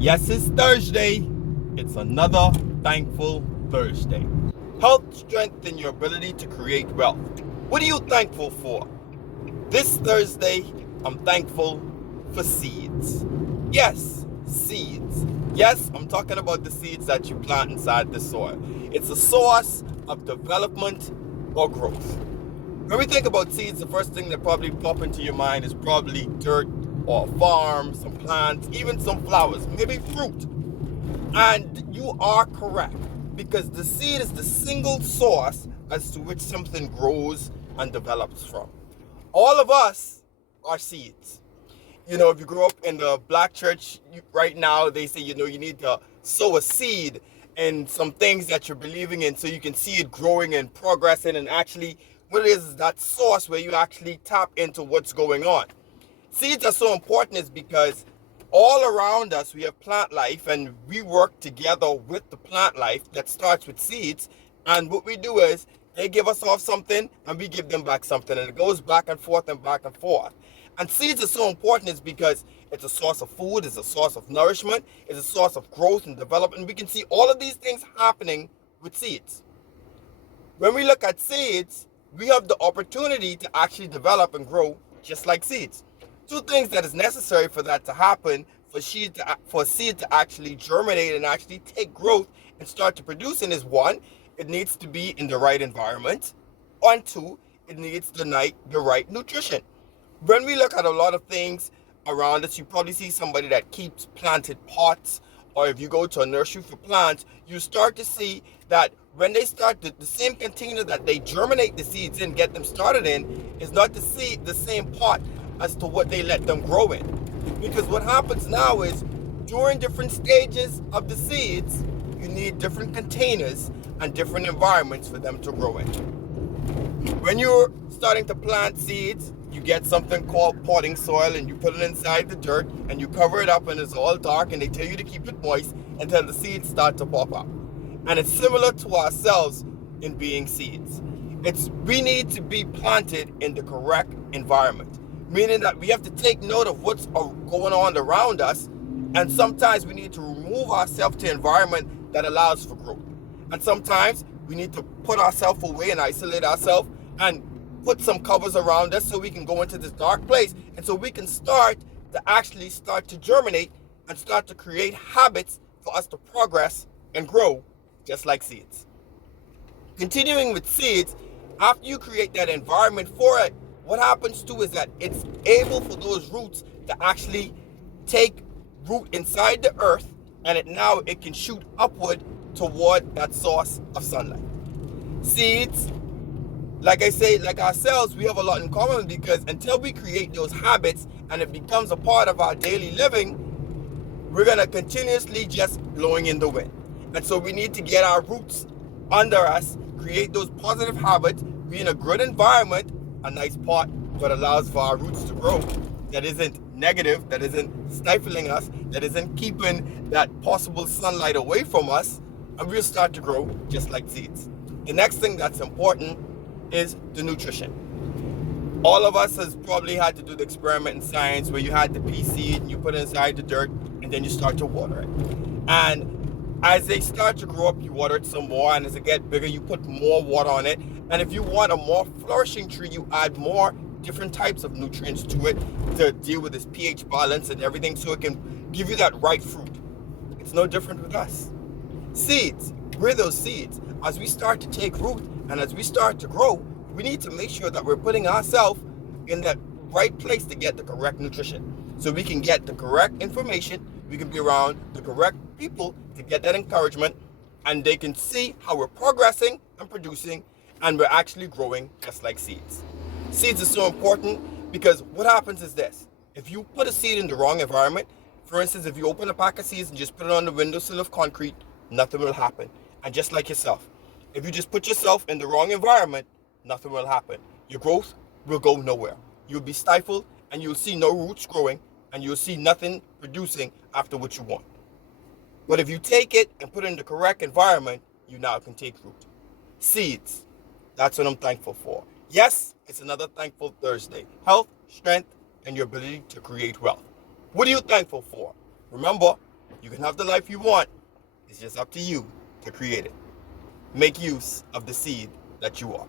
Yes, it's Thursday. It's another thankful Thursday. Health, strength, and your ability to create wealth. What are you thankful for? This Thursday, I'm thankful for seeds. Yes, seeds. Yes, I'm talking about the seeds that you plant inside the soil. It's a source of development or growth. When we think about seeds, the first thing that probably pop into your mind is probably dirt or a farm, some plants, even some flowers, maybe fruit. And you are correct because the seed is the single source as to which something grows and develops from. All of us are seeds. If you grow up in the black church right now, they say, you need to sow a seed in some things that you're believing in so you can see it growing and progressing. And actually, what it is that source where you actually tap into what's going on. Seeds are so important is because all around us we have plant life and we work together with the plant life that starts with seeds. And what we do is they give us off something and we give them back something, and it goes back and forth and back and forth. And seeds are so important is because it's a source of food, it's a source of nourishment, it's a source of growth and development. We can see all of these things happening with seeds. When we look at seeds, we have the opportunity to actually develop and grow just like seeds. Two things that is necessary for that to happen, for seed to actually germinate and actually take growth and start to producing is one, it needs to be in the right environment, and two, it needs the right nutrition. When we look at a lot of things around us, you probably see somebody that keeps planted pots, or if you go to a nursery for plants, you start to see that when they start the same container that they germinate the seeds in, get them started in, is not the same pot as to what they let them grow in. Because what happens now is during different stages of the seeds, you need different containers and different environments for them to grow in. When you're starting to plant seeds, you get something called potting soil and you put it inside the dirt and you cover it up and it's all dark, and they tell you to keep it moist until the seeds start to pop up. And it's similar to ourselves in being seeds. We need to be planted in the correct environment, meaning that we have to take note of what's going on around us, and sometimes we need to remove ourselves to an environment that allows for growth. And sometimes we need to put ourselves away and isolate ourselves and put some covers around us so we can go into this dark place, and so we can start to germinate and start to create habits for us to progress and grow just like seeds. Continuing with seeds, after you create that environment for it, what happens too is that it's able for those roots to actually take root inside the earth, and it can shoot upward toward that source of sunlight. Seeds, like I say, like ourselves, we have a lot in common because until we create those habits and it becomes a part of our daily living, we're going to continuously just blowing in the wind. And so we need to get our roots under us, create those positive habits, be in a good environment, a nice pot that allows for our roots to grow, that isn't negative, that isn't stifling us, that isn't keeping that possible sunlight away from us, and we'll start to grow just like seeds. The next thing that's important is the nutrition. All of us has probably had to do the experiment in science where you had the pea seed and you put it inside the dirt and then you start to water it. And as they start to grow up, you water it some more, and as it gets bigger, you put more water on it. And if you want a more flourishing tree, you add more different types of nutrients to it to deal with this pH balance and everything so it can give you that right fruit. It's no different with us. Seeds, we're those seeds. As we start to take root and as we start to grow, we need to make sure that we're putting ourselves in that right place to get the correct nutrition. So we can get the correct information, we can be around the correct people to get that encouragement, and they can see how we're progressing and producing, and we're actually growing just like seeds. Seeds are so important because what happens is this. If you put a seed in the wrong environment, for instance, if you open a pack of seeds and just put it on the windowsill of concrete, nothing will happen. And just like yourself, if you just put yourself in the wrong environment, nothing will happen. Your growth will go nowhere. You'll be stifled and you'll see no roots growing and you'll see nothing producing after what you want. But if you take it and put it in the correct environment, you now can take root. Seeds, that's what I'm thankful for. Yes, it's another thankful Thursday. Health, strength, and your ability to create wealth. What are you thankful for? Remember, You can have the life you want. It's just up to you to create it. Make use of the seed that you are.